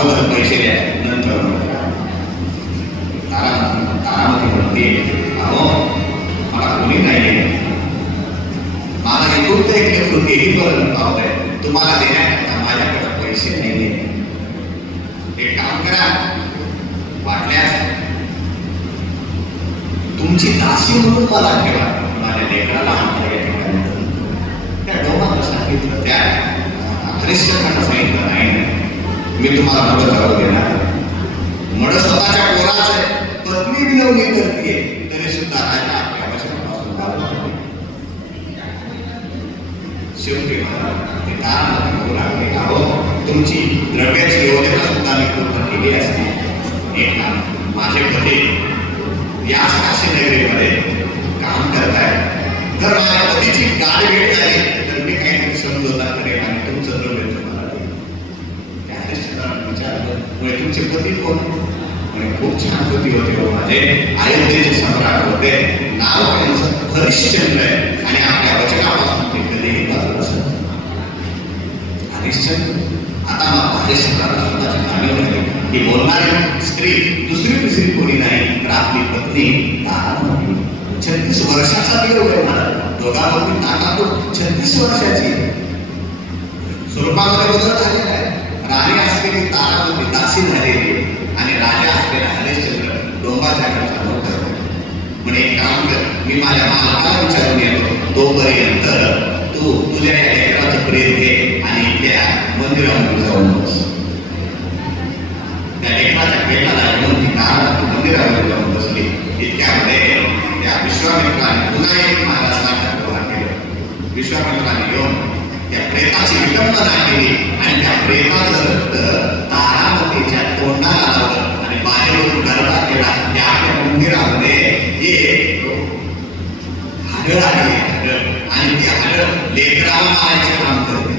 अगोदर पैसे द्या नंतर तारामती म्हणते अहो मला कोणी नाहीये, मला एकूण एक लेकरू तेही पर्यंत पावत आहे, तुम्हाला देण्याकरता माझ्याकडे पैसे नाहीये. एक काम करा, वाटल्यास तुमची दासी म्हणून मला ठेवा, माझ्या लेकराला आमच्या या ठिकाणी. त्या डोमाला सांगितलं, त्या हरिश्चंद्रांना सांगितलं नाही मी तुम्हाला मड जाऊ देणार. मड स्वतःच्या पोराचं पत्नी विनवणी करते तरी सुद्धा राजा आपल्या वचनापासून बाजूला. शेवटी मला ते तारामती म्हणू लागले, अहो तुमची द्रव्याची योजना सुद्धा मी पूर्ण केली असते. एक काम, माझे पती याच काशी नगरीमध्ये काम करताय, जर माझ्या पतीची गाडी भेट झाली तर मी काहीतरी समजवता करेन आणि तुमचं द्रव्य तुम्हाला देईन. त्या हरिश्चंद्राने विचारलं, म्हणजे तुमचे पती कोण? म्हणजे खूप छान पती होते हो माझे, अयोध्येचे सम्राट होते, नाव त्यांचं हरिश्चंद्र आहे आणि आपल्या वचनापासून ते कधीही बाजू असत. हरिश्चंद्र आता मग हरिश्चंद्राला स्वतःची जाणीव झाली की बोलणारी स्त्री दुसरी तिसरी कोणी नाही तर आपली पत्नी तारामती. 36 वर्षाचा वियोग आहे मला, दोघांमध्ये ताटातून 36 वर्षाची. स्वरूपामध्ये बदल झालेला आहे. राणी असलेली तारामती दासी झालेली आणि राजा असलेला हरिश्चंद्र डोंबाच्या घरचा नोकर. म्हणजे एक काम कर, मी माझ्या मालकाला विचारून येतो, तोपर्यंत तू तुझ्या या लेकराचं प्रेम घे आणि इथल्या मंदिरामध्ये जाऊन बस. त्या लेकराच्या प्रेमाला घेऊन ती तारामती मंदिरामध्ये जाऊन बसली. इतक्यामध्ये त्या विश्वामित्राने पुन्हा एक महाराजांना उभा केलं. विश्वामित्राने येऊन त्या प्रेताची विटंबना केली आणि त्या प्रेताचं रक्त तारामतीच्या तोंडाला लावलं आणि बाहेरून गरबा केला. त्या आपल्या मंदिरामध्ये एक हाडळ आली आणि ती हाडळ लेकराला मारायचे काम करते.